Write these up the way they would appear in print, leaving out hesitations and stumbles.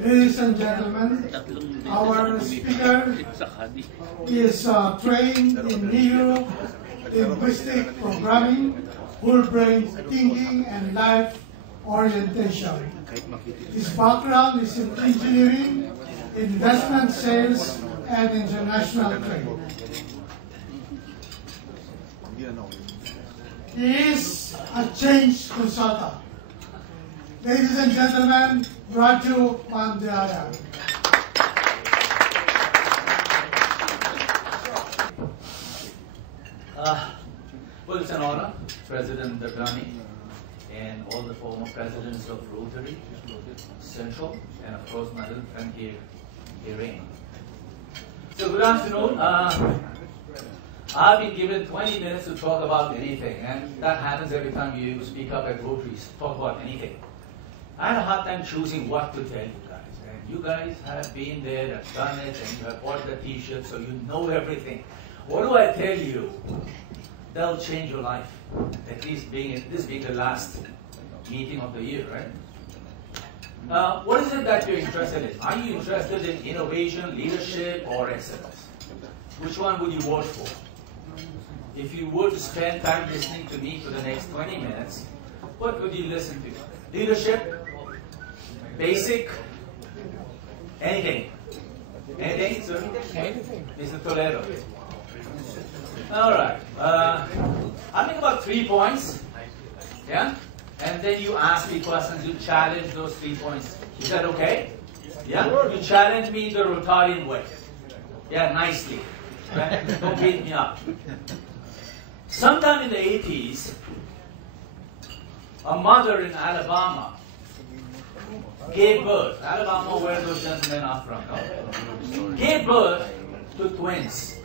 Ladies and gentlemen, our speaker is trained in neo-linguistic programming, whole brain thinking, and life orientation. His background is in engineering, investment sales, and international trade. He is a change consultant. Ladies and gentlemen, Raju Mandhyan. Well, it's an honor, President Dagani, and all the former presidents of Rotary, Central, and of course my little friend here, yearning. So good afternoon. I've been given 20 minutes to talk about anything, and that happens every time you speak up at Rotaries, talk about anything. I had a hard time choosing what to tell you guys, and you guys have been there and done it, and you have bought the t-shirt, so you know everything. What do I tell you? That'll change your life, at least this being the last meeting of the year, right? What is it that you're interested in? Are you interested in innovation, leadership, or excellence? Which one would you vote for? If you were to spend time listening to me for the next 20 minutes, what would you listen to? Leadership? Basic? Anything? Anything, sir? Anything. Mr. Toledo. All right. I'll make about 3 points. Yeah? And then you ask me questions, you challenge those 3 points. Is that okay? Yeah? You challenge me the Rotarian way. Yeah, nicely. Right? Don't beat me up. Sometime in the 80s, a mother in Alabama gave birth. Alabama, where those gentlemen are from, no? Gave birth to twins.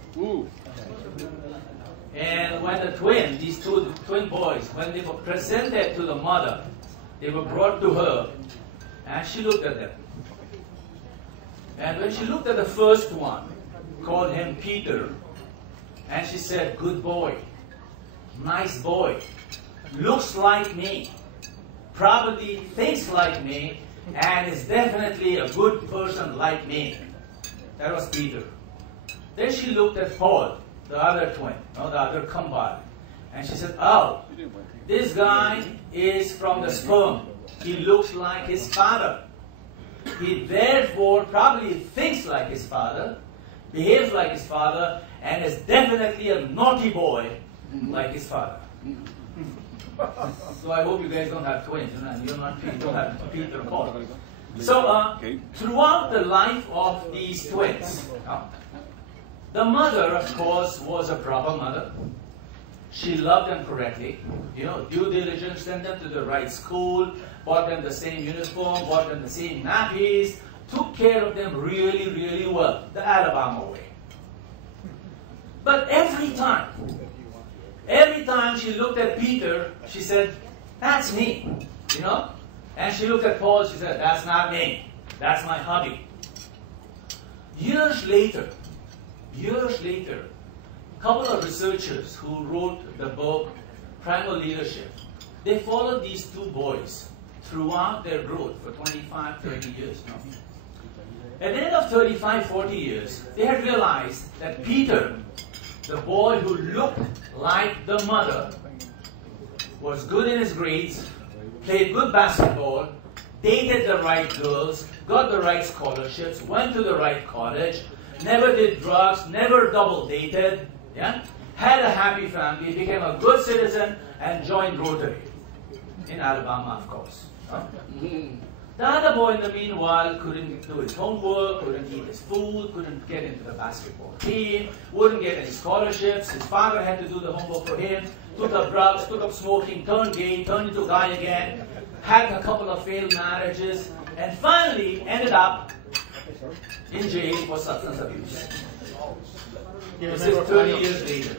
And when these two twin boys, when they were presented to the mother, they were brought to her, and she looked at them. And when she looked at the first one, called him Peter, and she said, "Good boy, nice boy, looks like me, probably thinks like me, and is definitely a good person like me." That was Peter. Then she looked at Paul, the other twin, the other kumbal, and she said, "Oh, this guy is from the sperm. He looks like his father. He therefore probably thinks like his father, behaves like his father, and is definitely a naughty boy like his father." So I hope you guys don't have twins, and you don't have Peter or Paul. So throughout the life of these twins, the mother, of course, was a proper mother. She loved them correctly, due diligence, sent them to the right school, bought them the same uniform, bought them the same nappies, took care of them really, really well, the Alabama way. But every time she looked at Peter, she said, "That's me," And she looked at Paul, she said, "That's not me, that's my hubby." Years later, a couple of researchers who wrote the book Primal Leadership, they followed these two boys throughout their growth for 25, 30 years. At the end of 35, 40 years, they had realized that Peter, the boy who looked like the mother, was good in his grades, played good basketball, dated the right girls, got the right scholarships, went to the right college, never did drugs, never double dated, had a happy family, became a good citizen, and joined Rotary in Alabama, of course. The other boy, in the meanwhile, couldn't do his homework, couldn't eat his food, couldn't get into the basketball team, wouldn't get any scholarships. His father had to do the homework for him, took up drugs, took up smoking, turned gay, turned into a guy again, had a couple of failed marriages, and finally ended up in jail for substance abuse. This is 30 years later.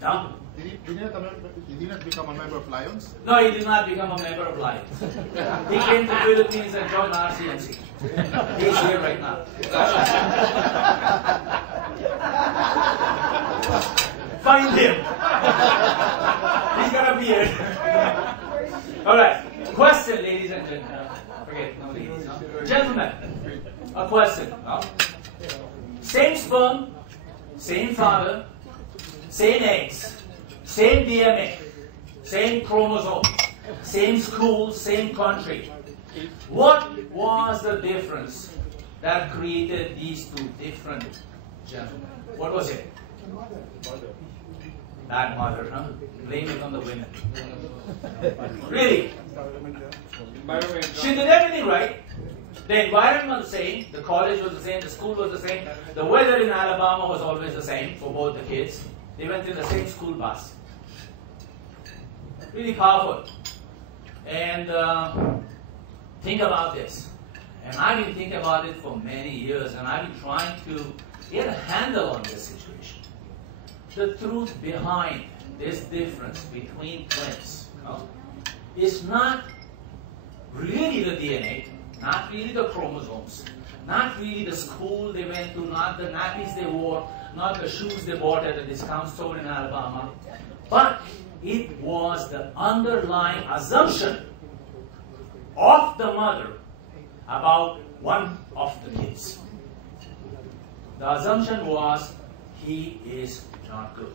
No? Did he not become a member of Lions? No, he did not become a member of Lions. He came to the Philippines and joined RCMC. He's here right now. Find him. He's got a beard. All right. Question. question, ladies and gentlemen. Forget, no ladies. No? Gentlemen, a question. No? Same sperm, same father, same eggs, same DNA, same chromosome, same school, same country. What was the difference that created these two different gentlemen? What was it? That mother, huh? Blame it on the women. Really? She did everything right. The environment was the same, the college was the same, the school was the same, the weather in Alabama was always the same for both the kids. They went in the same school bus. Really powerful. And think about this. And I've been thinking about it for many years, and I've been trying to get a handle on this situation. The truth behind this difference between twins is not really the DNA, not really the chromosomes, not really the school they went to, not the nappies they wore, not the shoes they bought at a discount store in Alabama, but it was the underlying assumption of the mother about one of the kids. The assumption was he is not good.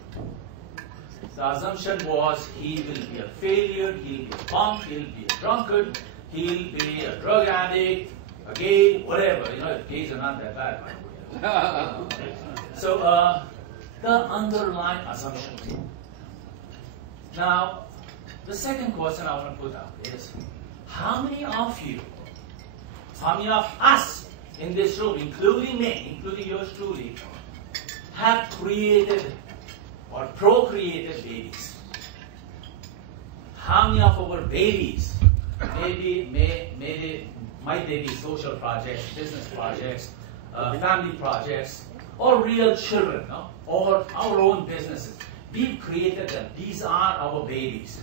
The assumption was he will be a failure, he'll be a punk, he'll be a drunkard, he'll be a drug addict, a gay, whatever. You know, gays are not that bad, by the way. So, the underlying assumption. Now, the second question I want to put up is, how many of you, how many of us in this room, including me, including yours truly, have created or procreated babies? How many of our babies, might they be social projects, business projects, family projects, or real children, no? Or our own businesses? We've created them. These are our babies.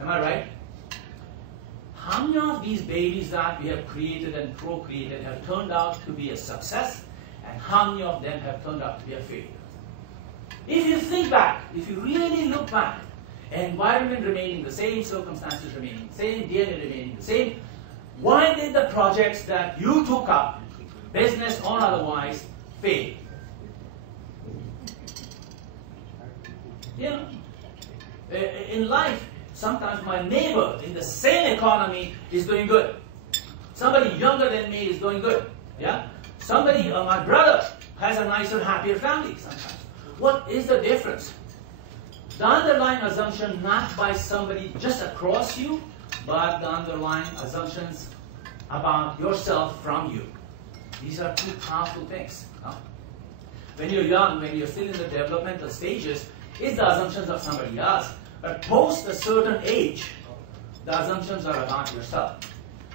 Am I right? How many of these babies that we have created and procreated have turned out to be a success, and how many of them have turned out to be a failure? If you think back, if you really look back, environment remaining the same, circumstances remaining the same, DNA remaining the same, why did the projects that you took up, business or otherwise, fail? You know, in life, sometimes my neighbor in the same economy is doing good. Somebody younger than me is doing good. Yeah? Somebody, my brother, has a nicer, happier family sometimes. What is the difference? The underlying assumption not by somebody just across you, but the underlying assumptions about yourself from you. These are two powerful things. Huh? When you're young, when you're still in the developmental stages, it's the assumptions of somebody else. But post a certain age, the assumptions are about yourself.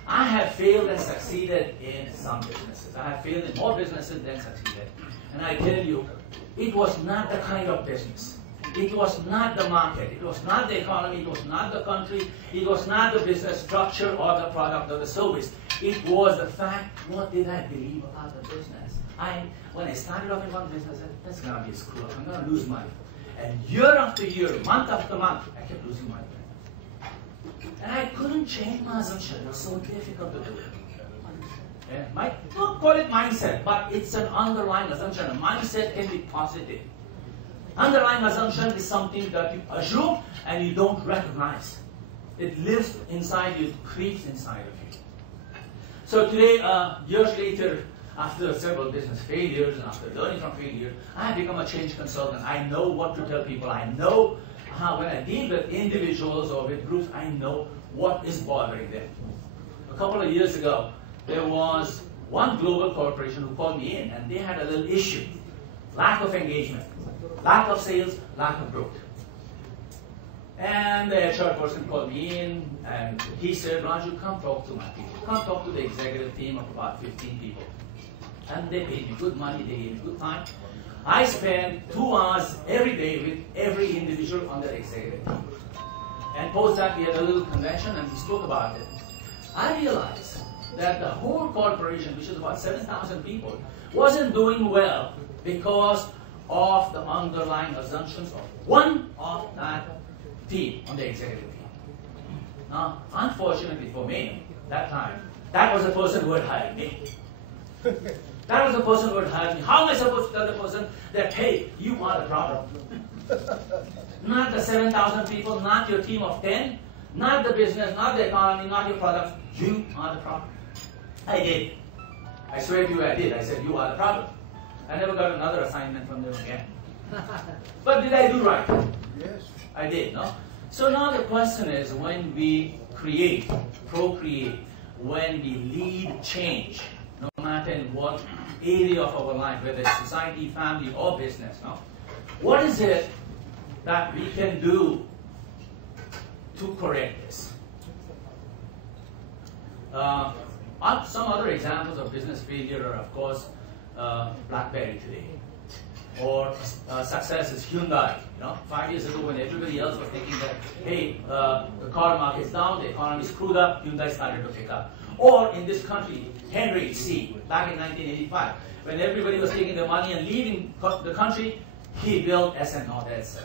I have failed and succeeded in some businesses. I have failed in more businesses than succeeded. And I tell you, it was not the kind of business. It was not the market. It was not the economy. It was not the country. It was not the business structure or the product or the service. It was the fact, what did I believe about the business? When I started off in one business, I said, that's going to be a screw up. I'm going to lose money. And year after year, month after month, I kept losing money. And I couldn't change my assumption. It was so difficult to do it. Yeah? Don't call it mindset, but it's an underlying assumption. A mindset can be positive. Underlying assumption is something that you assume and you don't recognize. It lives inside you, it creeps inside of you. So today, years later, after several business failures and after learning from failure, I have become a change consultant. I know what to tell people. I know how, when I deal with individuals or with groups, I know what is bothering them. A couple of years ago, there was one global corporation who called me in, and they had a little issue. Lack of engagement, lack of sales, lack of growth. And the HR person called me in, and he said, Raju, come talk to my people. Come talk to the executive team of about 15 people. And they paid me good money, they gave me good time. I spent 2 hours every day with every individual on the executive team. And post that, we had a little convention and we spoke about it. I realized that the whole corporation, which is about 7,000 people, wasn't doing well because of the underlying assumptions of one of that team on the executive team. Now, unfortunately for me, that time, that was the person who had hired me. That was the person who had hired me. How am I supposed to tell the person that, hey, you are the problem? Not the 7,000 people, not your team of 10, not the business, not the economy, not your products. You are the problem. I did. I swear to you I did. I said, you are the problem. I never got another assignment from them again. But did I do right? Yes. I did, no? So now the question is, when we create, procreate, when we lead change, no matter in what area of our life, whether it's society, family, or business, no? What is it that we can do to correct this? Some other examples of business failure are, of course, BlackBerry today. Or success is Hyundai. 5 years ago when everybody else was thinking that, hey, the car market's down, the economy screwed up, Hyundai started to pick up. Or in this country, Henry C. back in 1985, when everybody was taking their money and leaving the country, he built S&S.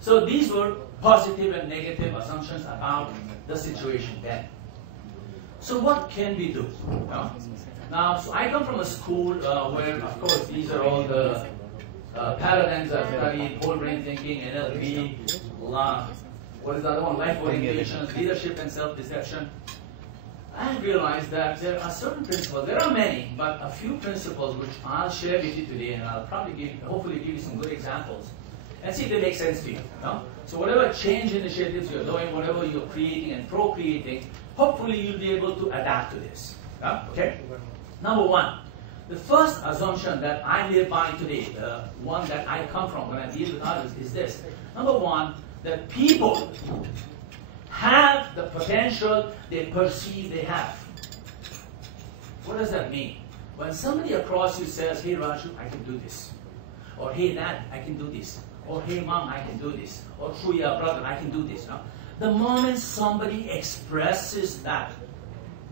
So these were positive and negative assumptions about the situation then. So what can we do? Now, so I come from a school where, of course, these are all the paradigms I've studied: whole brain thinking, NLP, what is the other one? Life orientation, leadership and self-deception. I realized that there are certain principles, there are many, but a few principles which I'll share with you today, and I'll probably hopefully give you some good examples, and see if they make sense to you. So whatever change initiatives you're doing, whatever you're creating and procreating, hopefully you'll be able to adapt to this. Okay? Number one, the first assumption that I live by today, the one that I come from when I deal with others, is this. Number one, that people have the potential they perceive they have. What does that mean? When somebody across you says, hey Raju, I can do this. Or hey Dad, I can do this. Or hey Mom, I can do this. Or Shuya, brother, I can do this. The moment somebody expresses that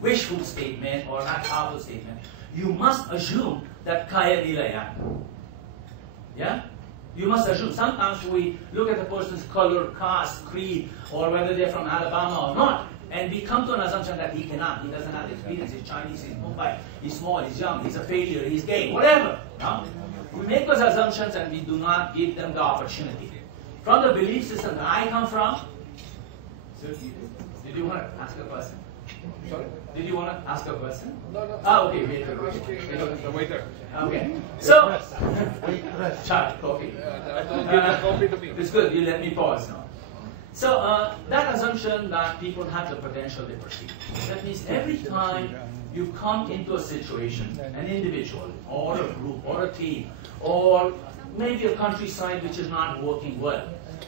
wishful statement or that powerful statement, you must assume that kaya nila yan. Yeah? You must assume. Sometimes we look at a person's color, caste, creed, or whether they're from Alabama or not, and we come to an assumption that he cannot, he doesn't have experience, he's Chinese, he's Mumbai, he's small, he's young, he's a failure, he's gay, whatever. We make those assumptions and we do not give them the opportunity. From the belief system that I come from, did you want to ask a question? Sorry? Did you want to ask a question? No. Ah, okay, wait. The waiter. Okay. So, chai, coffee. Don't give the coffee to me. It's good, you let me pause now. So, that assumption that people have the potential they perceive. That means every time you come into a situation, an individual, or a group, or a team, or maybe a countryside which is not working well,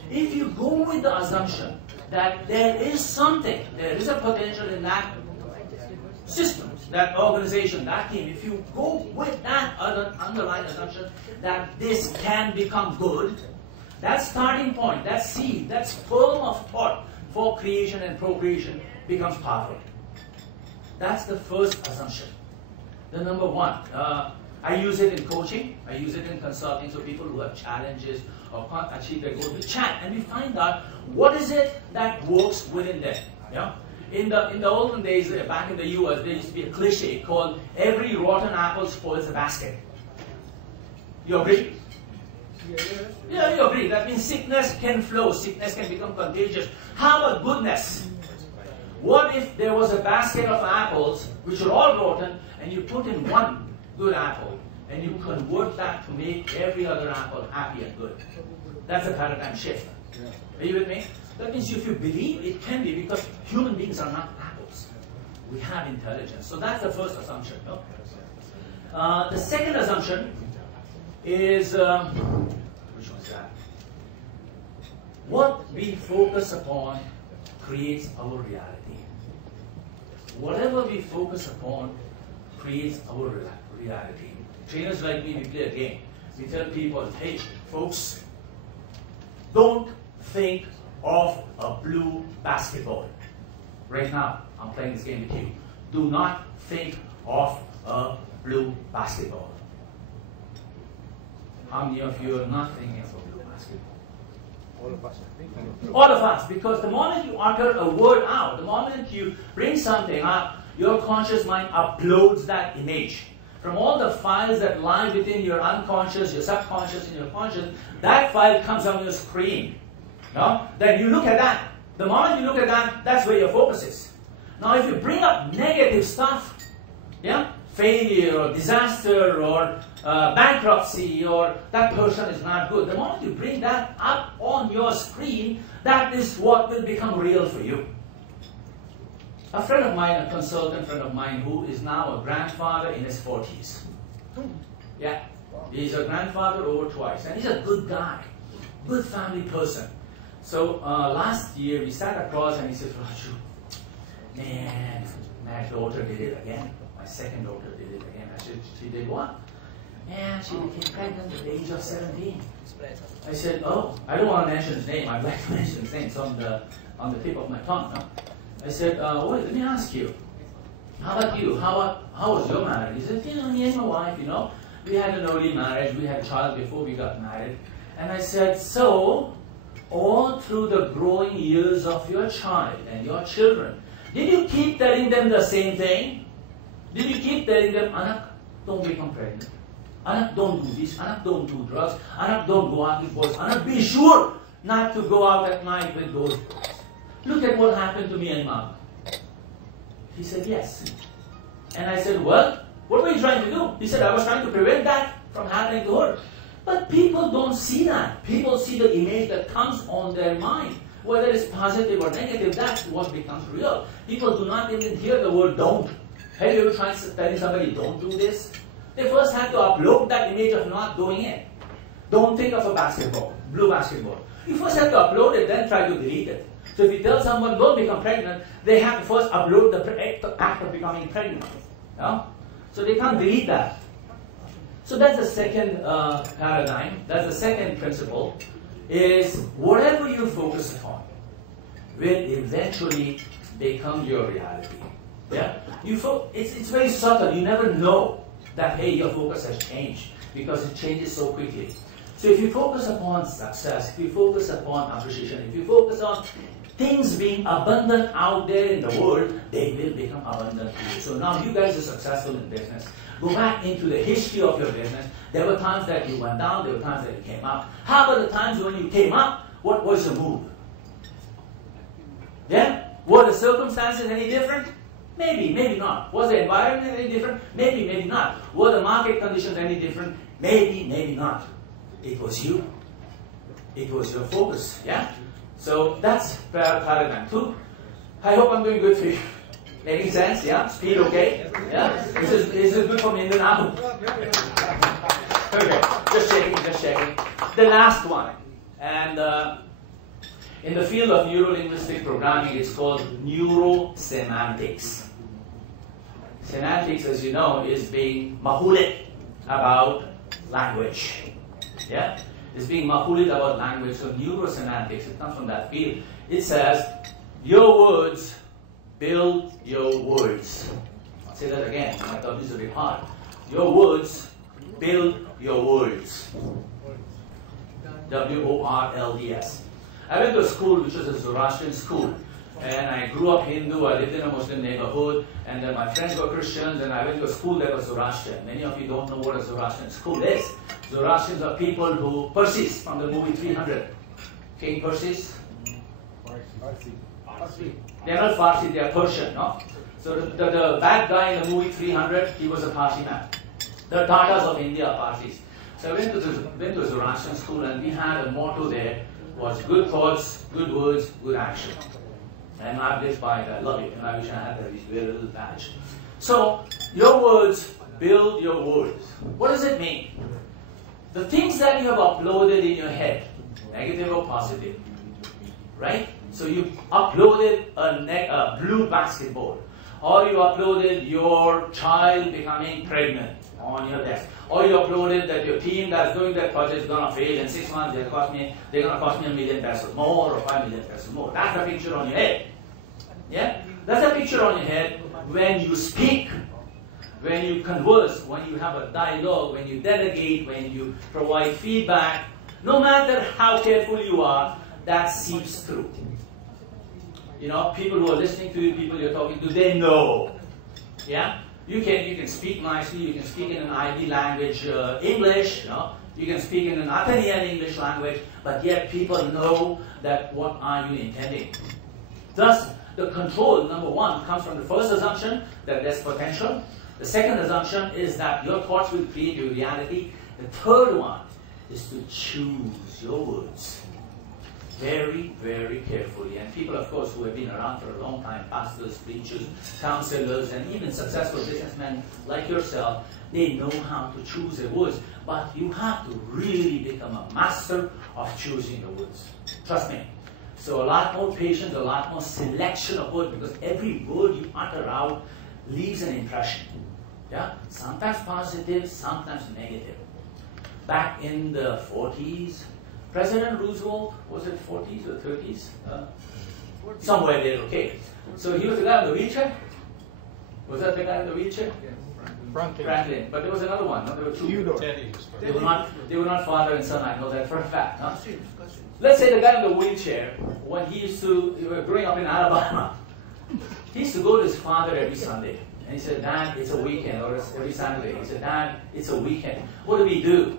if you go with the assumption that there is something, there is a potential in that system, that organization, that team, if you go with that underlying assumption that this can become good, that starting point, that seed, that sperm of thought for creation and procreation becomes powerful. That's the first assumption. The number one. I use it in coaching, I use it in consulting, so people who have challenges or can't achieve their goals, we chat and we find out what is it that works within them. Yeah? In the olden days, back in the US, there used to be a cliche called every rotten apple spoils a basket. You agree? Yeah, you agree. That means sickness can flow, sickness can become contagious. How about goodness? What if there was a basket of apples which are all rotten and you put in one good apple and you convert that to make every other apple happy and good? That's a paradigm shift. Are you with me? That means if you believe it can be, because human beings are not apples. We have intelligence. So that's the first assumption. No? The second assumption is, which one's that? What we focus upon creates our reality. Whatever we focus upon creates our reality. Trainers like me, we play a game. We tell people, hey, folks, don't think of a blue basketball. Right now, I'm playing this game with you. Do not think of a blue basketball. How many of you are not thinking of a blue basketball? All of us, because the moment you utter a word out, the moment you bring something up, your conscious mind uploads that image. From all the files that lie within your unconscious, your subconscious, and your conscious, that file comes on your screen. No? Then you look at that. The moment you look at that, that's where your focus is. Now if you bring up negative stuff, yeah, failure or disaster or bankruptcy or that person is not good, the moment you bring that up on your screen, that is what will become real for you. A friend of mine, a consultant friend of mine, who is now a grandfather in his 40s. Yeah, he's a grandfather over twice, and he's a good guy, good family person. So last year we sat across and he said, Raju, man, my daughter did it again. My second daughter did it again. I said, she did what? And she became pregnant at the age of 17. I said, oh, I don't want to mention his name. I'd like to mention his name. It's on the tip of my tongue. No? I said, wait, let me ask you. How about you? How was your marriage? He said, me and my wife, we had an early marriage. We had a child before we got married. And I said, so, all through the growing years of your child and your children, did you keep telling them the same thing? Did you keep telling them, Anak, don't become pregnant. Anak, don't do this. Anak, don't do drugs. Anak, don't go out with boys. Anak, be sure not to go out at night with those boys. Look at what happened to me and Mom. He said, yes. And I said, well, what were you trying to do? He said, I was trying to prevent that from happening to her. But people don't see that. People see the image that comes on their mind. Whether it's positive or negative, that's what becomes real. People do not even hear the word don't. Have you ever tried telling somebody, don't do this? They first have to upload that image of not doing it. Don't think of a basketball, blue basketball. You first have to upload it, then try to delete it. So if you tell someone, don't become pregnant, they have to first upload the act of becoming pregnant. No? So they can't delete that. So that's the second paradigm, that's the second principle, is whatever you focus upon will eventually become your reality. Yeah? It's very subtle, you never know that, hey, your focus has changed, because it changes so quickly. So if you focus upon success, if you focus upon appreciation, if you focus on things being abundant out there in the world, they will become abundant to you. So now you guys are successful in business. Go back into the history of your business. There were times that you went down, there were times that you came up. How about the times when you came up, what was your mood? Yeah? Were the circumstances any different? Maybe, maybe not. Was the environment any different? Maybe, maybe not. Were the market conditions any different? Maybe, maybe not. It was you. It was your focus. Yeah? So that's paradigm 2. I hope I'm doing good for you. Making sense? Yeah? Speed okay? Yeah? This is good for me now. Okay. Just checking. The last one. And in the field of neuro-linguistic programming, it's called neurosemantics. Semantics, as you know, is being mahulit about language. Yeah? It's being mahulit about language. So neurosemantics, it comes from that field. It says, your words build your words. I'll say that again. I thought this is a bit hard. Your words build your words. W-O-R-L-D-S. I went to a school which was a Zoroastrian school. And I grew up Hindu, I lived in a Muslim neighborhood, and then my friends were Christians, and I went to a school that was Zoroastrian. Many of you don't know what a Zoroastrian school is. Zoroastrians are people who, Persis from the movie 300. King Persis? They are not Farsi, they are Persian, no? So the bad guy in the movie 300, he was a Parsi man. The Tatas of India are Parsis. So I went to a Zoroastrian school, and we had a motto there, was good thoughts, good words, good action. And I've lived by it, I love it, and I wish I had that, I used to wear a little badge. So, your words build your words. What does it mean? The things that you have uploaded in your head, negative or positive, right? So you uploaded a blue basketball, or you uploaded your child becoming pregnant on your desk, or you uploaded that your team that's doing that project is going to fail in 6 months, they're going to cost me $1 million more or $5 million more. That's a picture on your head. Yeah? That's a picture on your head when you speak, when you converse, when you have a dialogue, when you delegate, when you provide feedback. No matter how careful you are, that seeps through. You know, people who are listening to you, people you're talking to, they know. Yeah? You can speak nicely, you can speak in an Ivy language, English, you know, you can speak in an Athenian English language, but yet people know that what are you intending. Thus, the control, number one, comes from the first assumption that there's potential. The second assumption is that your thoughts will create your reality. The third one is to choose your words very, very carefully. And people, of course, who have been around for a long time, pastors, preachers, counselors, and even successful businessmen like yourself, they know how to choose their words. But you have to really become a master of choosing your words. Trust me. So a lot more patience, a lot more selection of words, because every word you utter out leaves an impression. Yeah? Sometimes positive, sometimes negative. Back in the 40s, President Roosevelt, was it 40s or 30s? Somewhere there, okay. So he was the guy in the wheelchair? Was that the guy in the wheelchair? Franklin. But there was another one, no? There were two. They were not father and son, I know that for a fact. Huh? Let's say the guy in the wheelchair, when he used to, growing up in Alabama, he used to go to his father every Sunday. And he said, Dad, it's a weekend, or it's every Saturday. He said, Dad, it's a weekend. What do we do?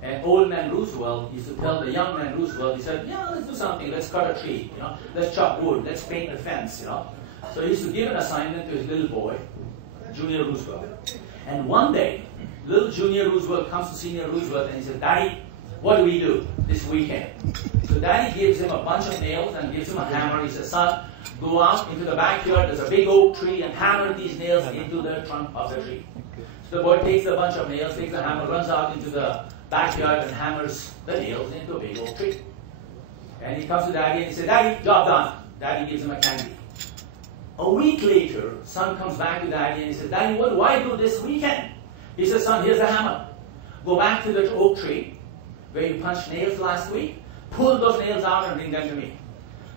And old man Roosevelt used to tell the young man Roosevelt, he said, yeah, let's do something. Let's cut a tree, you know. Let's chop wood. Let's paint a fence, you know. So he used to give an assignment to his little boy, Junior Roosevelt. And one day, little Junior Roosevelt comes to Senior Roosevelt and he said, Daddy, what do we do this weekend? So Daddy gives him a bunch of nails and gives him a hammer. He says, son, go out into the backyard. There's a big oak tree and hammer these nails into the trunk of the tree. So the boy takes a bunch of nails, takes the hammer, runs out into the backyard and hammers the nails into a big oak tree. And he comes to Daddy and he says, Daddy, job done. Daddy gives him a candy. A week later, son comes back to Daddy and he says, Daddy, what do I do this weekend? He says, son, here's the hammer. Go back to the oak tree where you punched nails last week. Pull those nails out and bring them to me.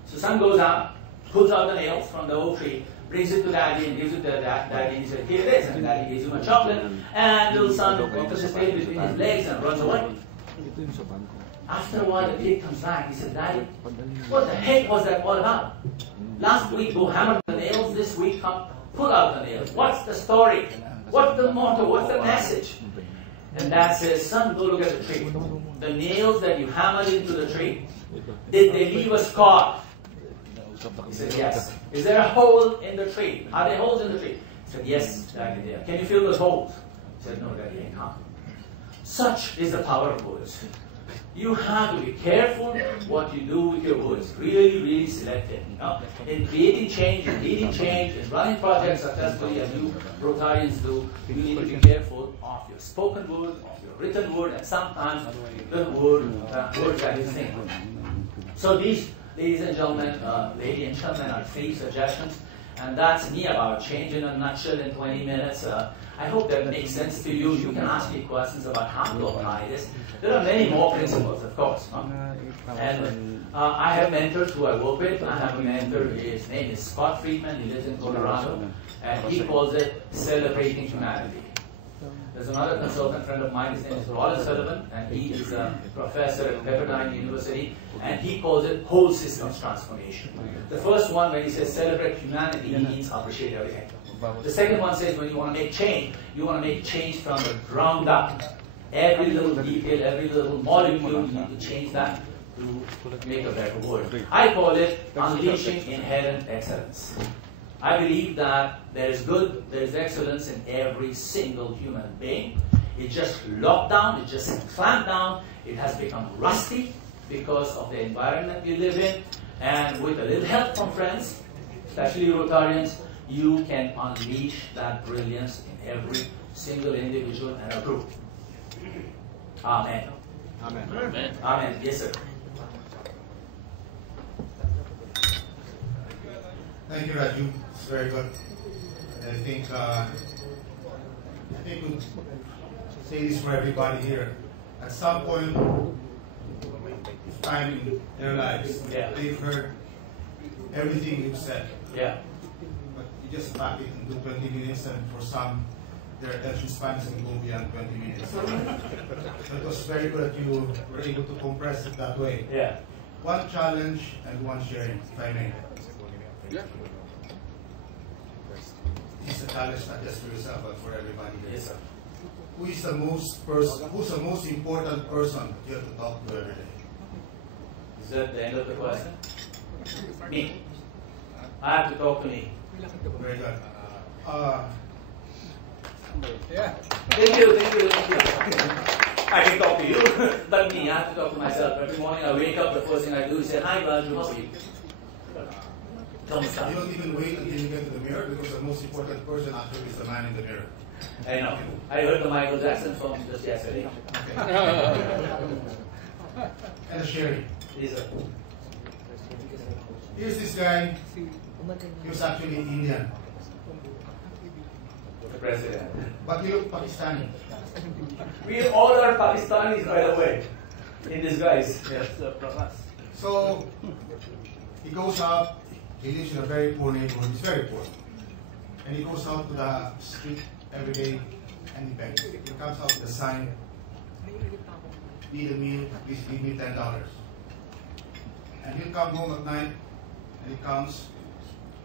So son goes out, pulls out the nails from the oak tree, brings it to Daddy and gives it to Daddy and he says, here it is. And Daddy gives him a chocolate and little son puts his tail between his legs and runs away. After a while the kid comes back. He says, Daddy, what the heck was that all about? Last week go hammer the nails, this week come pull out the nails. What's the story? What's the motto? What's the message? And Dad says, son, go look at the tree. The nails that you hammered into the tree, did they leave a scar? He said, yes. Is there a hole in the tree? Are there holes in the tree? He said, yes, Daddy, there. Can you feel those holes? He said, no, Daddy, I can't. Such is the power of words. You have to be careful what you do with your words. Really, really selective. You know? In creating change, in leading change, in running projects successfully as you Rotarians do, you need to be careful of your spoken word, of your written word, and sometimes the words that you think. So these, ladies and gentlemen, ladies and gentlemen, are 3 suggestions. And that's me about change in a nutshell in 20 minutes. I hope that makes sense to you. You can ask me questions about how to apply this. There are many more principles, of course. And I have mentors who I work with. I have a mentor, his name is Scott Friedman. He lives in Colorado. And he calls it celebrating humanity. There's another consultant friend of mine, his name is Roland Sullivan, and he is a professor at Pepperdine University, and he calls it whole systems transformation. The first one, when he says celebrate humanity, he means appreciate everything. The second one says when you want to make change, you want to make change from the ground up. Every little detail, every little molecule, you need to change that to make a better world. I call it unleashing inherent excellence. I believe that there is good, there is excellence in every single human being. It just locked down, it just clamped down, it has become rusty because of the environment we live in. And with a little help from friends, especially Rotarians, you can unleash that brilliance in every single individual and a group. Amen. Amen. Amen. Amen. Yes, sir. Thank you, Raju. It's very good. And I think we say this for everybody here. At some point of time in their lives, they've heard everything you've said. Yeah. But you just pack it into 20 minutes, and for some, their attention spans can go beyond 20 minutes. It was very good that you were able to compress it that way. Yeah. one challenge and one sharing, if I may. Yeah. It's a challenge not just for yourself, but for everybody here. Yes, sir. Who's the most important person you have to talk to every day? Is that the end of the question? Me. I have to talk to me. Very good. Yeah. Thank you. I can talk to you, but me, I have to talk to myself. Every morning I wake up, the first thing I do is say, hi, Raju, how are you? Tell me You something. don't even wait until you get to the mirror because the most important person actually is the man in the mirror. I know. I heard the Michael Jackson song just yesterday. And a sharing. These are Here's this guy. He was actually Indian, the president. but he looked Pakistani. We all are Pakistanis, by the way, in disguise. Yes, from us. So he goes out. He lives in a very poor neighborhood. He's very poor, and he goes out to the street every day and he begs. He comes out with a sign. Need a meal, please give me $10. And he'll come home at night, and he comes,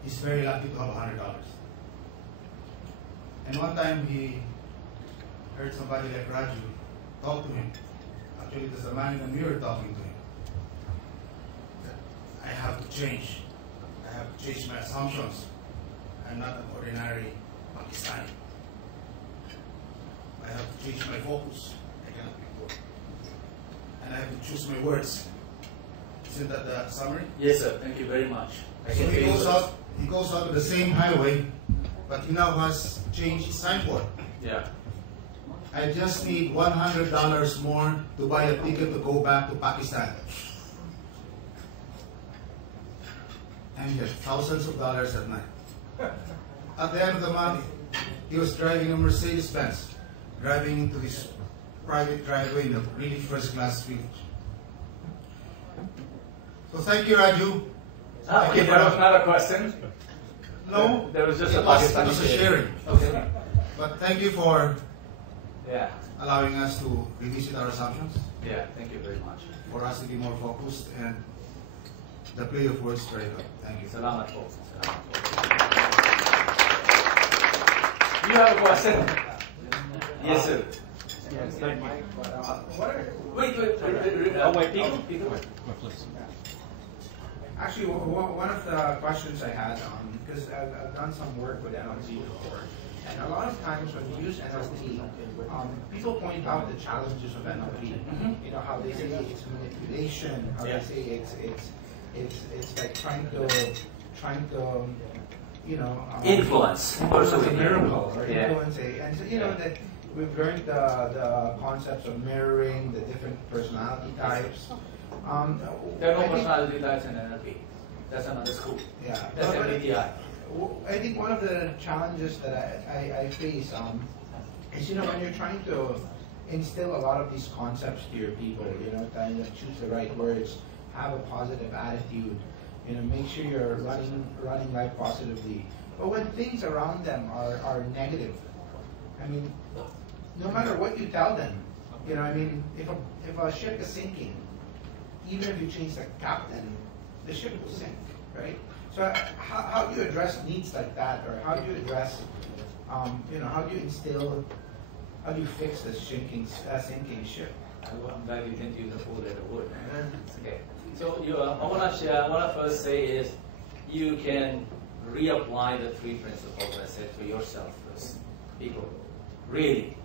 he's very lucky to have $100. And one time he heard somebody like Raju talk to him. Actually, there's a man in the mirror talking to him. I have to change. I have to change my assumptions. I'm not an ordinary Pakistani. I have to change my focus. I cannot be poor. And I have to choose my words. Isn't that the summary? Yes, sir. Thank you very much. I So can he feel goes this. out. He goes out to the same highway, but he now has changed his signboard. Yeah. I just need $100 more to buy a ticket to go back to Pakistan. And he had thousands of dollars at night. At the end of the month, he was driving a Mercedes-Benz, driving into his private driveway in a really first-class village. So thank you, Raju. Okay, there was another question. No, There was just it a was Pakistani a sharing. Okay. But thank you for Yeah. allowing us to revisit our assumptions, Yeah. Thank you very much. for us to be more focused, and the play of words very good. Thank you. Salamat po. Salamat po. You have a question? Yes, sir. Wait. People. Actually, one of the questions I had, because I've done some work with NLP before, and a lot of times when you use NLP, people point out the challenges of NLP. You know, how they say it's manipulation, how they say it's like trying to you know, Influence. a miracle or Yeah. influence and so, you know, that we've learned the concepts of mirroring, the different personality types. There are no I think- personality types in NLP. That's another school. Yeah. That's But- MBTI. I think one of the challenges that I face is, you know, when you're trying to instill a lot of these concepts to your people, you know, kind of choose the right words, have a positive attitude, you know, make sure you're running life positively. But when things around them are negative, I mean, no matter what you tell them, you know, I mean, if a ship is sinking, even if you change the captain, the ship will sink, right? So how do you address needs like that, or how do you address, you know, how do you fix the sinking ship? I'm glad you didn't use a four-letter word. Okay. So I want to first say is you can reapply the three principles I said for yourself first. People, really,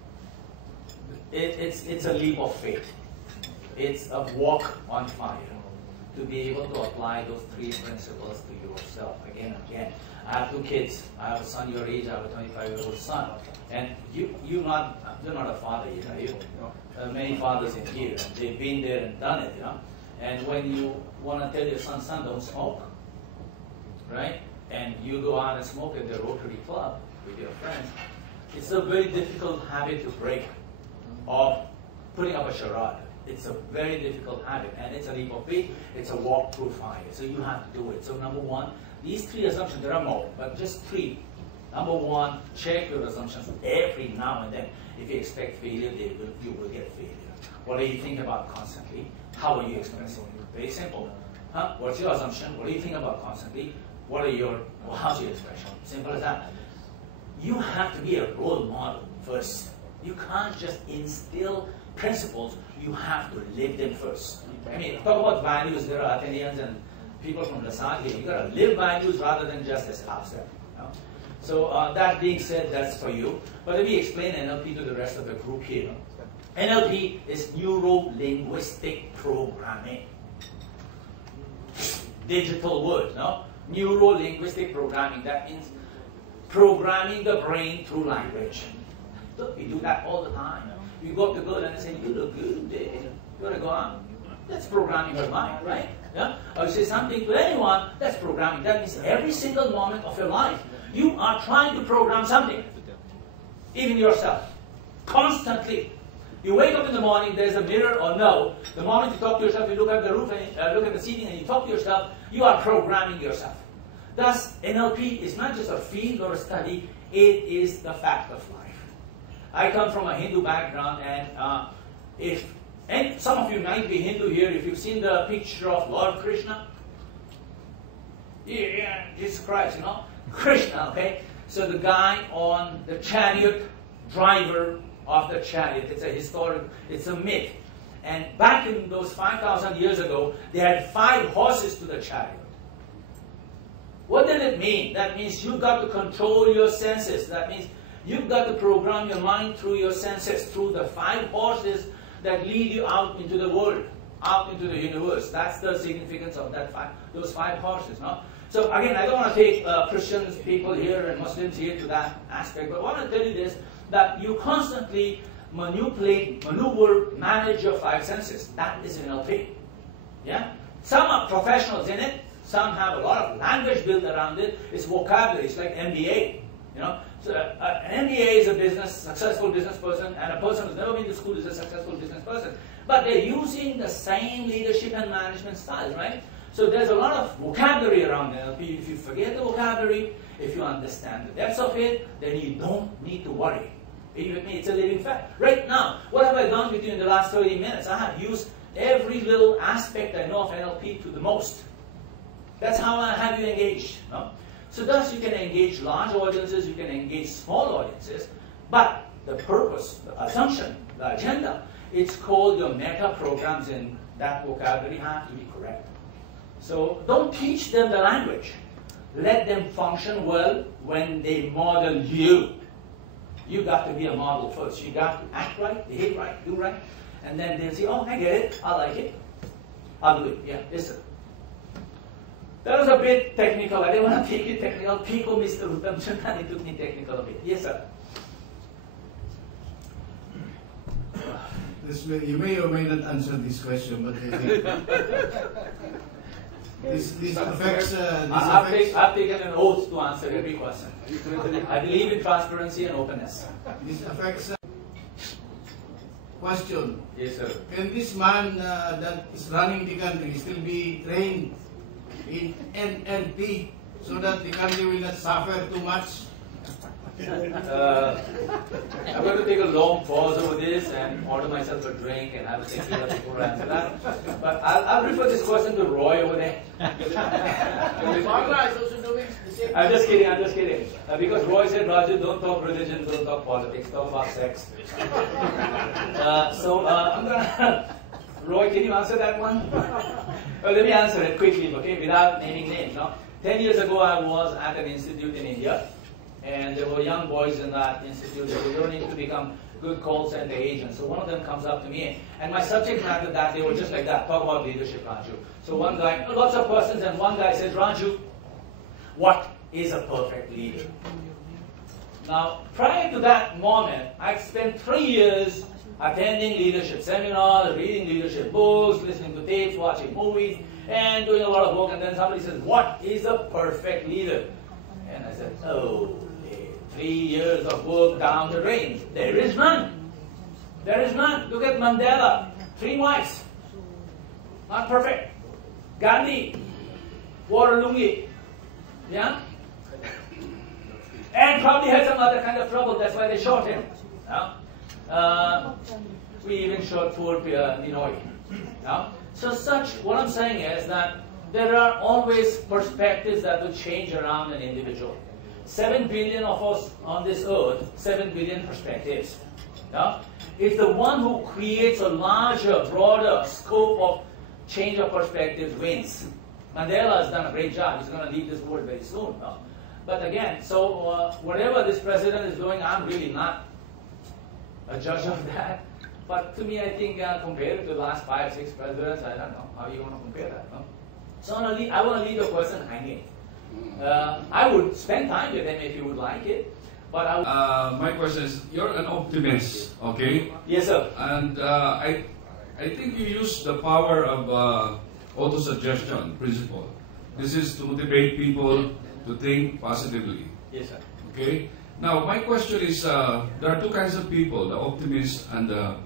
it's a leap of faith. It's a walk on fire to be able to apply those three principles to yourself again and again. I have two kids. I have a son your age. I have a 25-year-old son. And you're not a father yet, are you? Many fathers in here, and they've been there and done it, you know. And when you want to tell your son, don't smoke, right? And you go out and smoke at the Rotary Club with your friends, it's a very difficult habit to break, of putting up a charade. It's a very difficult habit, and it's a leap of faith. It's a walk through fire. So you have to do it. So number one, these three assumptions, there are more, but just three. Number one, check your assumptions every now and then. If you expect failure, you will get failure. What are you thinking about constantly? How are you expressing it? Very simple. Huh? What's your assumption? What do you think about constantly? What are your, how's your expression? Simple as that. You have to be a role model first. You can't just instill principles, you have to live them first. I mean, talk about values, there are Athenians and people from Lassalle here. You got to live values rather than just espouse them. You know? So that being said, that's for you. But let me explain NLP to the rest of the group here. NLP is neuro-linguistic programming. Digital word, no? Neuro-linguistic programming. That means programming the brain through language. Look, we do that all the time. You go up to girl and say, you look good, you want to go on? That's programming your mind, right? Yeah? Or you say something to anyone, that's programming. That means every single moment of your life, you are trying to program something. Even yourself. Constantly. You wake up in the morning, there's a mirror or no. The moment you talk to yourself, you look at the roof and look at the ceiling and you talk to yourself, you are programming yourself. Thus, NLP is not just a field or a study, it is the fact of life. I come from a Hindu background, and some of you might be Hindu here, if you've seen the picture of Lord Krishna, yeah, Jesus Christ, you know, Krishna, okay? So the guy on the chariot, driver of the chariot, it's a historic, it's a myth. And back in those 5,000 years ago, they had 5 horses to the chariot. What did it mean? That means you've got to control your senses. That means you've got to program your mind through your senses, through the 5 horses that lead you out into the world, out into the universe. That's the significance of that those 5 horses. No? So again, I don't want to take Christians, people here, and Muslims here to that aspect, but I want to tell you this, that you constantly manipulate, maneuver, manage your 5 senses. That is NLP. Yeah? Some are professionals in it. Some have a lot of language built around it. It's vocabulary. It's like MBA. You know, so an MBA is a successful business person, and a person who's never been to school is a successful business person. But they're using the same leadership and management styles, right? So there's a lot of vocabulary around NLP. If you forget the vocabulary, if you understand the depths of it, then you don't need to worry. Are you with me? It's a living fact. Right now, what have I done with you in the last 30 minutes? I have used every little aspect I know of NLP to the most. That's how I have you engaged. No? So thus you can engage large audiences, you can engage small audiences, but the purpose, the assumption, the agenda, it's called your meta programs, and that vocabulary have to be correct. So don't teach them the language. Let them function well when they model you. You got to be a model first. You got to act right, behave right, do right, and then they'll say, oh, I get it, I like it, I'll do it. Yeah, yes sir. That was a bit technical. I didn't want to take it technical. People misunderstood and it took me technical a bit. Yes, sir. You may or may not answer this question, but this affects. I've taken an oath to answer every question. I believe in transparency and openness. This affects. Question. Yes, sir. Can this man that is running the country still be trained in NLP so that the country will not suffer too much? I'm going to take a long pause over this and order myself a drink and have a tequila before I answer that. But I'll refer this question to Roy over there. I'm just kidding. Because Roy said, Raju, don't talk religion, don't talk politics, talk about sex. I'm going to... Roy, can you answer that one? Well, let me answer it quickly, okay, without naming names. No? 10 years ago, I was at an institute in India, and there were young boys in that institute that were learning to become good call center agents. So one of them comes up to me, and my subject matter that they were just like that, talk about leadership, Raju. So one guy, lots of persons, and one guy says, Raju, what is a perfect leader? Now, prior to that moment, I spent 3 years attending leadership seminars, reading leadership books, listening to tapes, watching movies, and doing a lot of work. And then somebody says, what is a perfect leader? And I said, oh, 3 years of work down the drain. There is none. There is none. Look at Mandela. 3 wives. Not perfect. Gandhi. Wore a lungi. Yeah? And probably had some other kind of trouble. That's why they shot him. We even shot poor Ninoy. So what I'm saying is that there are always perspectives that will change around an individual. 7 billion of us on this earth, 7 billion perspectives. Yeah? It's the one who creates a larger, broader scope of change of perspectives wins. Mandela has done a great job. He's going to leave this world very soon. No? But again, so whatever this president is doing, I'm really not a judge of that. But to me, I think compared to the last 5, 6 presidents, I don't know how you want to compare that. No? So I want to leave the person hanging. I would spend time with him if he would like it. But I would, my question is, you're an optimist, okay? yes, sir. And I think you use the power of auto-suggestion principle. This is to motivate people to think positively. Yes, sir. Okay? Now, my question is, there are two kinds of people, the optimist and the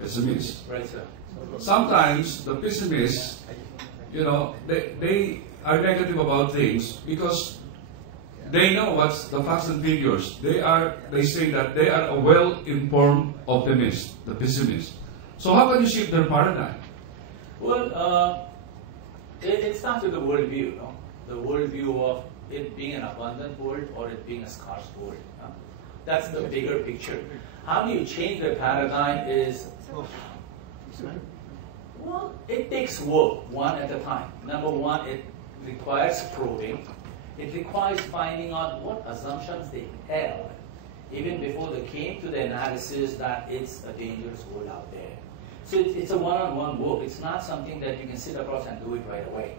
pessimist. Right, sir. Sometimes the pessimists, you know, they are negative about things because they know what's the facts and figures. They say that they are a well-informed optimist, the pessimist. So how can you shift their paradigm? Well, it starts with the worldview, no? The worldview of it being an abundant world or it being a scarce world. No? That's the bigger picture. How do you change the paradigm is, well, it takes work, one at a time. Number one, it requires probing. It requires finding out what assumptions they held, even before they came to the analysis that it's a dangerous world out there. So it's a one-on-one work. It's not something that you can sit across and do it right away.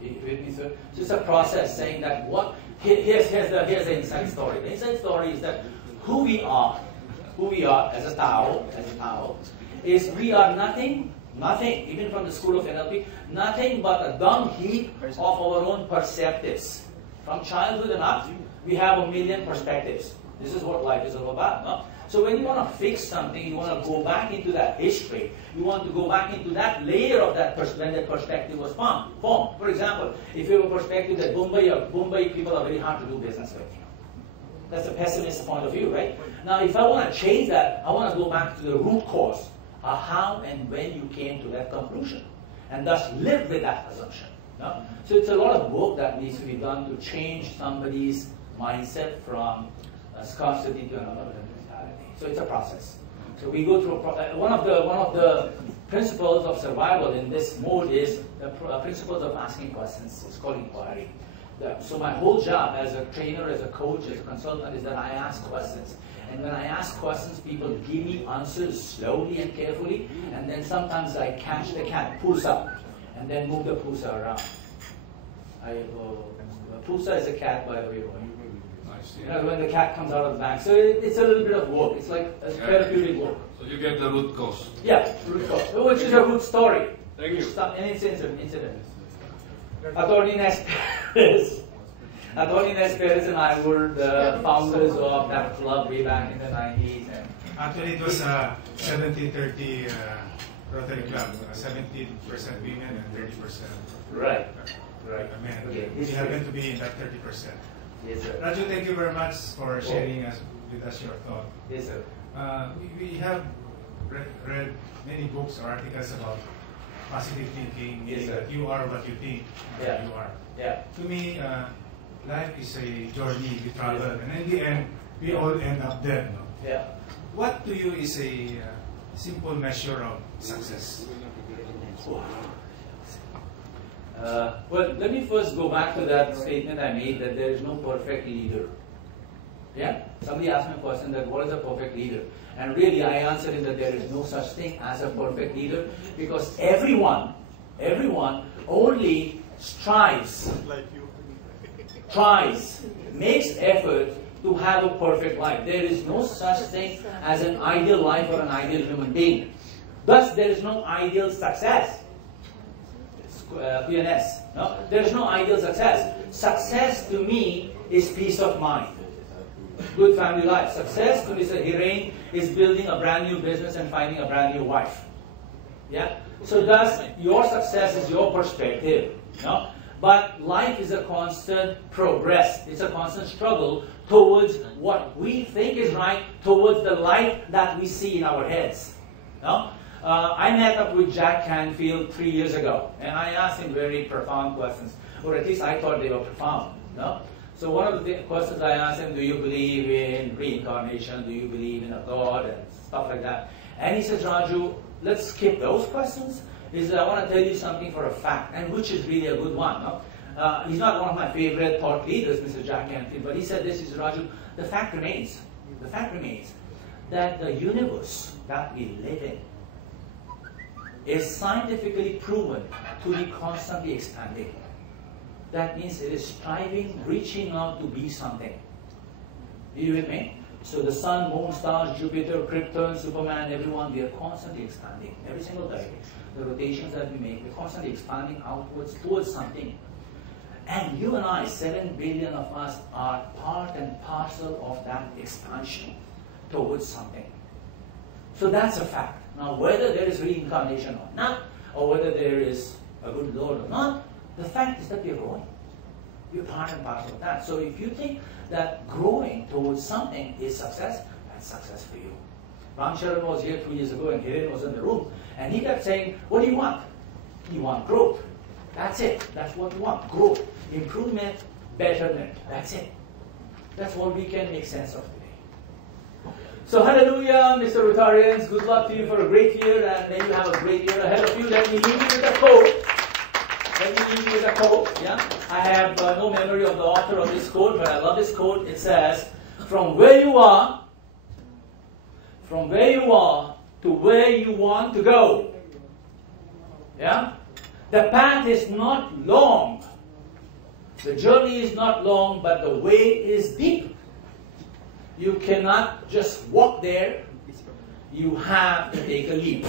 You with me, sir? So it's a process saying that here's the inside story. The inside story is that who we are as a Tao, is we are nothing, even from the school of NLP, nothing but a dung heap of our own perspectives. From childhood and up, we have 1 million perspectives. This is what life is all about. No? So when you want to fix something, you want to go back into that history. You want to go back into that layer of that when that perspective was formed. For example, if you have a perspective that Mumbai people are very hard to do business with. That's a pessimist point of view, right? Now, if I want to change that, I want to go back to the root cause of how and when you came to that conclusion, and thus live with that assumption. No? So it's a lot of work that needs to be done to change somebody's mindset from scarcity to another mentality. So it's a process. So we go through one of the principles of survival in this mode is the principles of asking questions. It's called inquiry. So my whole job as a trainer, as a coach, as a consultant is that I ask questions. And when I ask questions, people give me answers slowly and carefully, and then sometimes I catch the cat, pusa, and then move the pusa around. Pusa is a cat, by the way. You know, when the cat comes out of the bag. So it's a little bit of work. It's like a therapeutic work. So you get the root cause. Yeah, root cause, which is a root story. Thank you. An incident. Attorney Nes Perez and I were the founders of that club way back in the 90s. Actually, it was a 70-30 Rotary Club, 70% women and 30% Right. men. Okay. We happen to be in that 30%. Yes, sir. Raju, thank you very much for sharing with us your thought. Yes, sir. We have read many books or articles about positive thinking, Yes, meaning sir. that you are what you think Yeah. you are. Yeah. To me, life is a journey, we travel, and in the end, we all end up dead. No? Yeah. What to you is a simple measure of success? Well, let me first go back to that statement I made that there is no perfect leader. Yeah? Somebody asked me a question that what is a perfect leader? And really I answered in that there is no such thing as a perfect leader because everyone only strives, makes effort to have a perfect life. There is no such thing as an ideal life or an ideal human being. Thus, there is no ideal success. PNS. No? There is no ideal success. Success to me is peace of mind. Good family life. Success to Mr. Hiren is building a brand new business and finding a brand new wife. Yeah? So thus, your success is your perspective. No? But life is a constant progress. It's a constant struggle towards what we think is right, towards the life that we see in our heads. No? I met up with Jack Canfield 3 years ago, and I asked him very profound questions, or at least I thought they were profound. No? So one of the questions I asked him, do you believe in reincarnation? Do you believe in a God? And stuff like that. And he says, Raju, let's skip those questions. He said, I want to tell you something for a fact, and which is really a good one. No? He's not one of my favorite thought leaders, Mr. Jack Canfield, but he said this is, Raju, the fact remains that the universe that we live in is scientifically proven to be constantly expanding. That means it is striving, reaching out to be something. Are you with me? So the sun, moon, stars, Jupiter, Krypton, Superman, everyone, we are constantly expanding. Every single day, the rotations that we make, we're constantly expanding outwards towards something. And you and I, 7 billion of us, are part and parcel of that expansion towards something. So that's a fact. Now, whether there is reincarnation or not, or whether there is a good Lord or not, the fact is that we are growing. We're part and parcel of that. So if you think that growing towards something is success, that's success for you. Ram Charan was here 2 years ago, and Hiren was in the room, and he kept saying, what do you want? You want growth. That's it. That's what you want. Growth. Improvement. Betterment. That's it. That's what we can make sense of today. So hallelujah, Mr. Rotarians. Good luck to you for a great year, and may you have a great year ahead of you. Let me leave you with a quote. Yeah? I have no memory of the author of this quote, but I love this quote. It says, from where you are to where you want to go. Yeah? The path is not long. The journey is not long, but the way is deep. You cannot just walk there. You have to take a leap.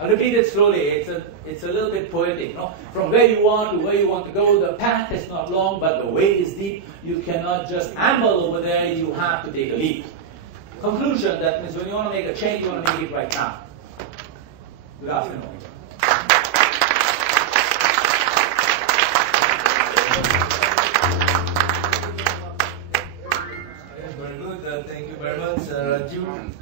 I'll repeat it slowly. It's a little bit poetic. No? From where you are to where you want to go, the path is not long, but the way is deep. You cannot just amble over there. You have to take a leap. Conclusion, that means when you want to make a change, you want to make it right now. Good afternoon. Very good. Thank you very much, Raju.